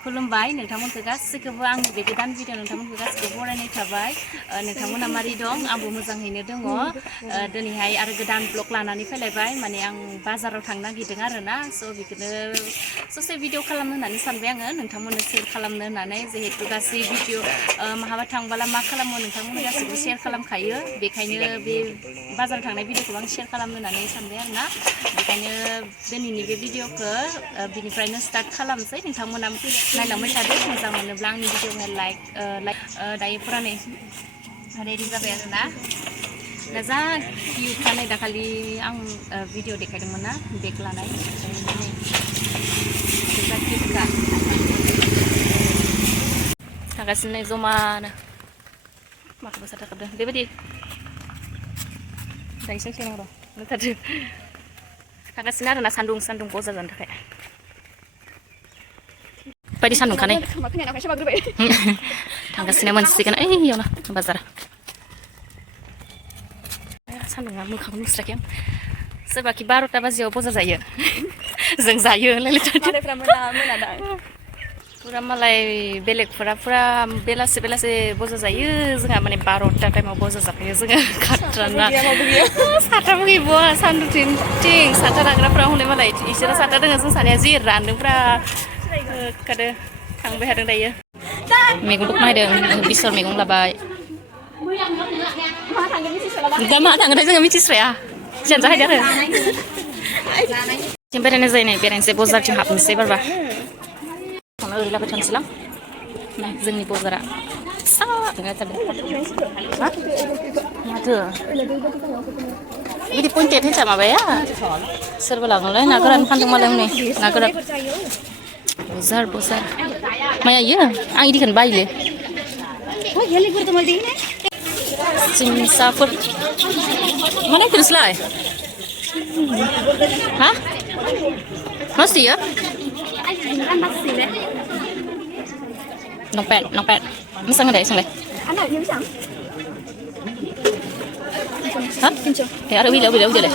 खुलुमबाय नोंथांमोनखौ गासैखौबो आं बे गोदान भिडिअ नोंथांमोनखौ गासैखौबो बरायनाय थाबाय नोंथांमोना मारै दं आंबो मोजाङैनो दङ दिनैहाय आरो गोदान ब्लग लानानै फैलायबाय माने आं बाजाराव थांनो नागिरदों आरोना स' बेखौनो ससे भिडिअ खालामनो होननानै सानबाय आङो नोंथांमोननो शेयार खालामनो होननानै जिहेतु गासै भिडिअ माहाबा थांबोला मा खालामो नोंथांमोना गासैबो शेयार खालामखायो बेखायनो बे बाजाराव थांनाय भिडिअखौ आं शेयार खालामनो होननानै सानबाय आरोना बेखायनो दिनैनि बे भिडिअखौ बिनिफ्रायनो स्टार्ट खालामसै नोंथांमोना नायलांबाय थादो मोजां मोनोब्ला आंनि भिडिअखौ लाइक दायो फुरानै रेडि जाबाय आरोना दा जा किउटखा नै दाखालि आं भिडिअ देखायदोंमोन ना बेग लानाय जा किउटखा थांगासिनो जमानो माखौबा साथाखोदो बेबायदि दायो सोंनांगौ र' नुथारदो थांगासिनो आरोना सान्दुं बजा जानो थाखाय बायदि सान्दुंखानाय थांगासिनो मोनसिगोन ओइयावनो बाजार सान्दुंआ मोखांखौ नुस्राखै आं सोरबाखि 12ता बाजियाव बजा जायो जों जायो फुरा मालाय बेलेगफोरा फुरा बेलासे बजा जायो जोंहा माने 12ता टाइमाव बजा जाफैयो जोङो खाट्राना साथाबो गैबावा सान्दुंथिं साथा लाग्राफ्रा हनै मालाय इसोरा साथा दोङो जों सानैया जि रानदोंफ्रा खादो थांबाय थादों दायो मैगं दखनायदों बिसर मैगं लाबाय दा मा थांगोन जोङो मिथिस्राया जियानो जाहैदो आरो जों बेरायनो जायो बेरायनोसै बजारथिं हाबनोसै बारबा थांना ओरै लाबाय थानोसैलां जोंनि बजारा फिसा माथो बिदि पइन्टेड होनसा माबाया सोरबा लाङोलाय ना गोरान फानदों मालाय हनै ना गोरान बजार माया इयो आं इदिखौनो बायोलै जिंसाफोर मा नायखो नोंसोरलाय हा मा सैयो नंपेट मोजां होदो सोंलाय ha ya ada video deh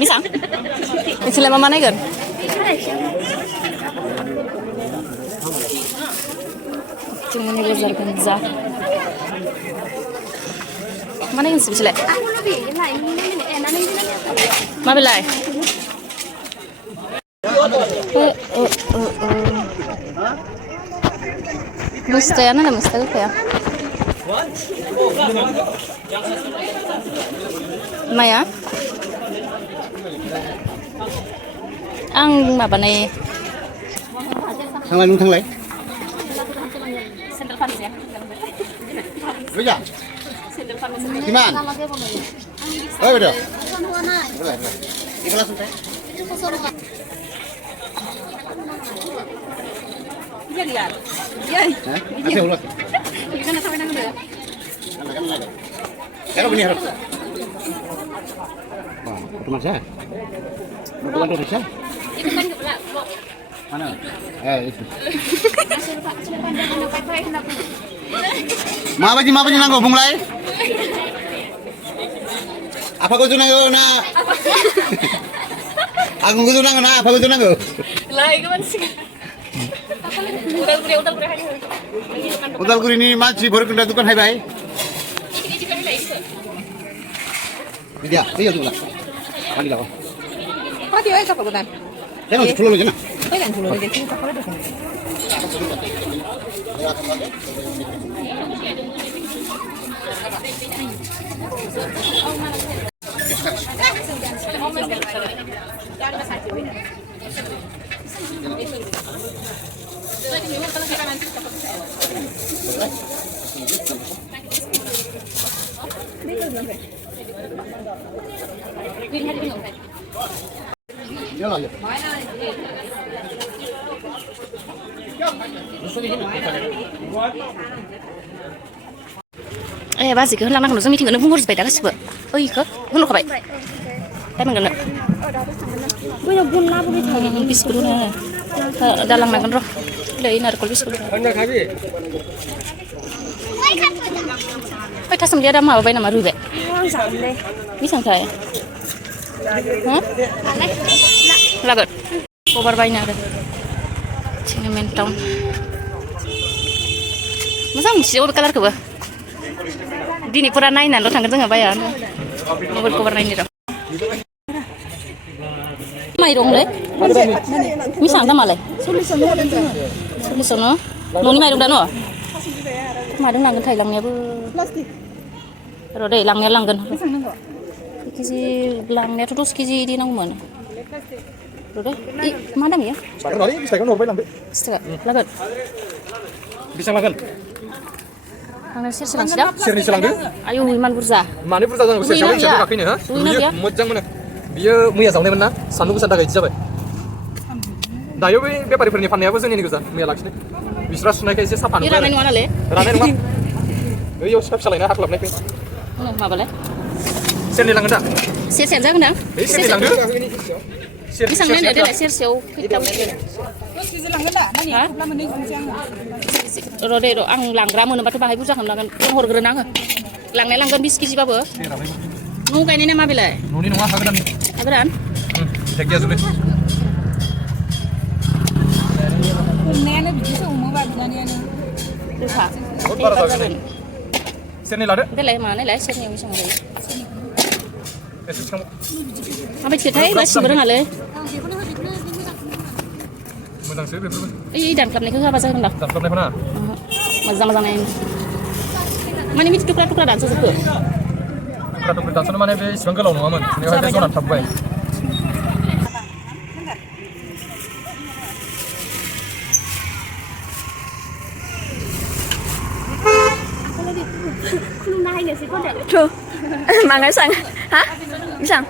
misang istilah mama naikkan cuma nih bazar Ganza mana yang sebelah ma belai mustaya na mustaya kaya Maya आं माबानाय थांलाय नों थांलाय सेन्ट्रेल फार्मासिया बुझा सेन्ट्रेल फार्मासि किमान ओइ बेटा इखला सुनथाय iya lihat iya asih ulas ini kan sampai nang deh kalau begini harus wah teman saya mau dari saya itu kan kepala mana itu ma baji nanggo bunglai apa kau nanggo na aku kau nanggo na apa kau nanggo lah itu kan sih Udalguri मानसि भरकन्दा दुकान हायबाय dia tuh lah mandi lah apa dia yang kapal kan saya mau pulang aja nah kan pulang aja sih kapal ada बाजिखौ होनलांनांगौ जों मिथिंखौनो बुंहरजोब्बाय दा गासिबो ओइखौ होनहरखाबाय दा मोनगोन biscuit होनो दा लांनांगोन र'लै नारेंखल बिस्कुट ओइ थासुमलिया दा माबाबाय नामा रुबाय बेसेबांथाय लागोन cover bayi ada. Cina mentong. Masa mesti orang color ke bah? Dini pura naik nalo tangga tengah bayar. Mobil cover naik ni dah. Mai dong le? Misang dah malai. Sulit sono. Noni mai dong dah no? Mai dong langgan thai langnya bu. Rồi đây langnya langgan. Kiji langnya terus kiji di nang mana? Rồi đây. Mana ya? Saya kan bisa kan normal lantai. Langgan. Bisa makan. Langgan sir serang sedap. Sir ni selang deh. Ayo iman burza. Mana pun saja sir siapa siapa kaki ni ha? Biar macam mana? Biar muya zaune mana? Sanu kusa dah gaji siapa? Dayo be pari pari fannya apa sih ni kusa? Muya laksni. Bisras naik isi sapan. Ini ramen mana le? Ramen mana? Yo siapa selain hak lap naik. Mana boleh? Sir ni langgan dah. Sir sir jangan dah. Sir ni langgan. Sir Bisa mana ada lah sir siau hitam. Rồi đây rồi ăn làng ra mưa nó bắt ba hay bút ra làm làng con hột gần nắng à làng này làng gần biscuit gì bao bữa ngu cái này nè mà bị lại Noni nunggu apa kan? apa dan Cek dia dulu. được hả Sir ni lada. cái này mà này lại xem nhiều xong rồi Esus kamu. mà bị chuyện thấy là chỉ bữa nào lấy Mudang sih betul. ý đàn club này cứ bao giờ không đọc Tak pernah mana? mà này mana ini tukar dan sesuatu Kata berita sana mana be sebangga lawan aman. Ni ada zona tabai. True. Mà ngay sang hả? Nghĩ sao?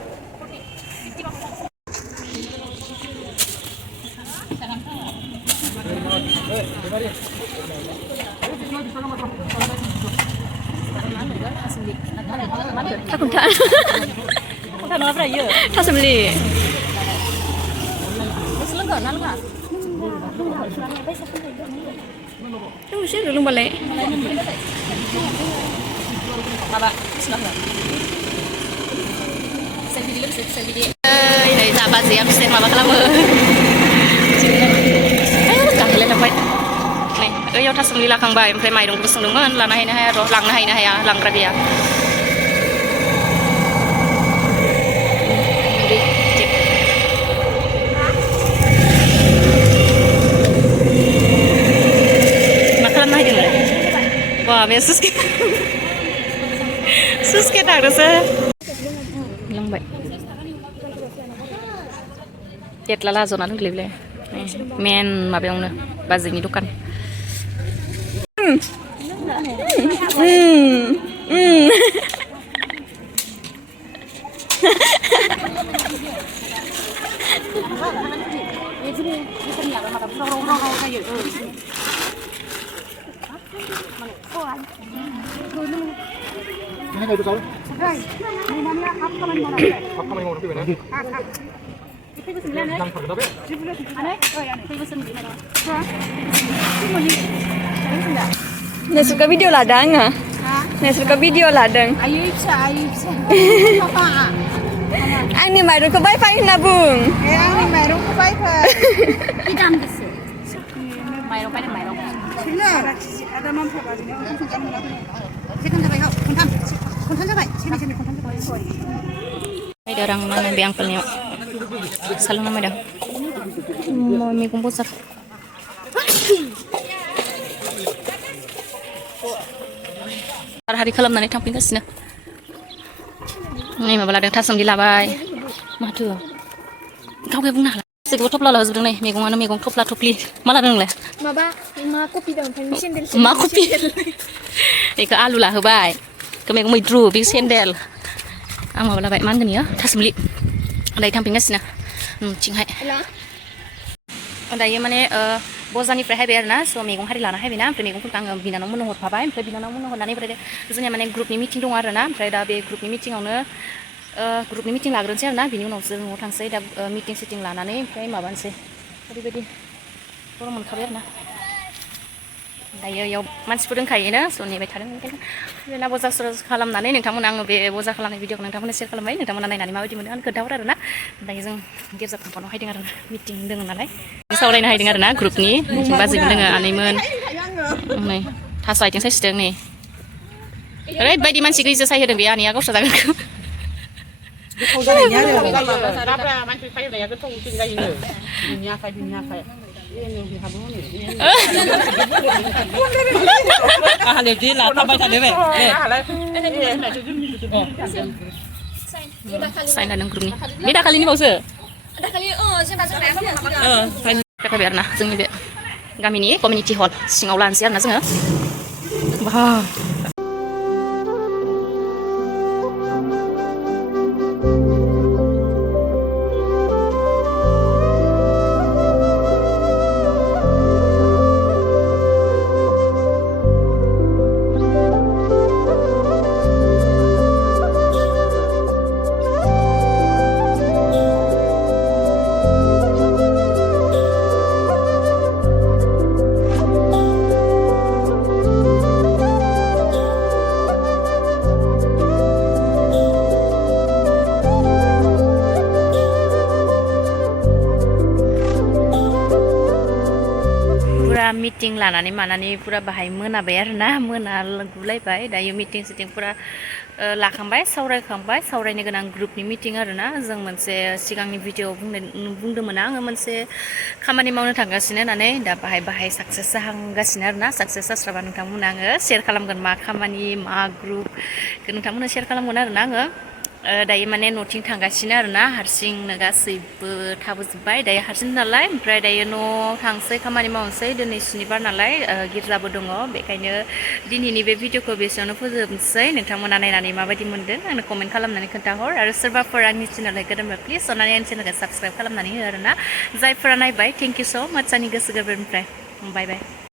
Takut tak? Tak sembeli. Tunggu sih dulu balik. này dạ bà dì em xem mà bác làm ơi cả lên là vậy này ơi yêu thắt sừng đi là khang bài phải mày đồng sừng đúng hơn là này hay rồi lằng này à lằng ra bia makan này dulu wah besus sus kita ada se lang vậy Jet lala zona nó live men mà bên nữa bà dì đi dukan Ini kayak itu kau. Apa yang mau nanti benar? Nang pergi tapi. Nek suka video ladang ah? Nek suka video ladang. Ayu bisa. Papa. Ang ni mayroon ko wifi nabung. Ang mayroon ko wifi. Idam gitu mày đâu phải mày đâu Sila. Ada mampu ba ni? Sikan sabay ho. Kuntan sabay. Sini kuntan sabay. May darang mana biang pelnya salah nama dah mau mi kumpul sak hari kalam nani tamping kasih na ini mah balada tasam di labai mah tu kau ke bunga lah sekarang top lah sebelum ni megong mana megong top lah topli malah dong lah Ma kopi dong permission del. ma kopi ke alu lah hebai ke megong mai dru big sendel ang mah balada man kan ya tasam li đây tamping kasih na ching hai đây mana bozani free haber na so megong hari lana habi na megong kutang bina nang munung hot pabai bina nang munung hot nani berade zonya mana group ni meeting dong arana da be group ni meeting awno group ni meeting लाग्रोनोसै आरोना बिनि उनाव जों थांसै दा meeting setting लानानै ओमफ्राय माबानोसै ओरैबायदि गरम मोनखाबाय आरोना दायो इयाव मानसिफोर दंखायोना स' नेबाय थादों ओंखायनो बजा खालामनानै नोंथांमोना आङो बे बजा खालामनाय भिडिअखौ नोंथांमोननो शेयार खालामबाय नोंथांमोना नायनानै माबायदि मोनो आं खोन्थाहर आरोना दायो जों गिर्जा कम्पाउन्डआव हायदों आरो मिटिं दङ नालाय सावरायनो हायदों आरोना ग्रुपनि बाजैबो दोङो आनैमोन नै थास' आथिं सायसिदों नै ओरैबायदि मानसि गिर्जा सायहोदों बे आनैया गावस्रा जागोन गोथाव जानायनि आरो मानसि सायनाया गोथावसिन जायोनो बिनि आखाइ आहाले दि लाथाबाय थादो बे सायना दं ग्रुपनि बे दाखालिनि बावसो फैबाय आरोना जोंनि बे गामिनि कमिउनिटि हल सिङाव लानोसै आरोना जोङो बा मिटिं लानानै मानानै पुरा बाहाय मोनाबाय आरोना मोनागुलायबाय दायो मिटिं सिटिं पुरा लाखांबाय सावरायनो गोनां ग्रुपनि मिटिं आरोना जों मोनसे सिगांनि भिडिअ बुंदोंमोन आङो मोनसे खामानि मावनो थांगासिनो होननानै दा बाहाय साक्सेस जाहांगासिनो आरोना साक्सेस जास्राबा नोंथांमोना आङो शेयार खालामगोन मा खामानि मा ग्रुप नोंथांमोननो शेयार खालामगोन आरोना आङो दायो माने न'थिं थांगासिनो आरोना हारसिंनो गासैबो थाबोजोब्बाय दायो हारसिं नालाय ओमफ्राय दायो न'आव थांसै खामानि मावनोसै दिनै सुनिबार नालाय गिर्जाबो दङ बेखायनो दिनैनि बे भिडिअखौ बेसेयावनो फोजोबनोसै नोंथांमोना नायनानै माबायदि मोनदों आंनो कमेन्ट खालामनानै खोन्थाहर आरो सोरबाफोर आंनि चेनेलखौ गोदानबा प्लिज अननानै आंनि चेनेलखौ साबस्क्राइब खालामनानै हो आरोना जायफोरा नायबाय थेंक इउ स' माच आंनि गोसो गोरबोनिफ्राय बाय बाय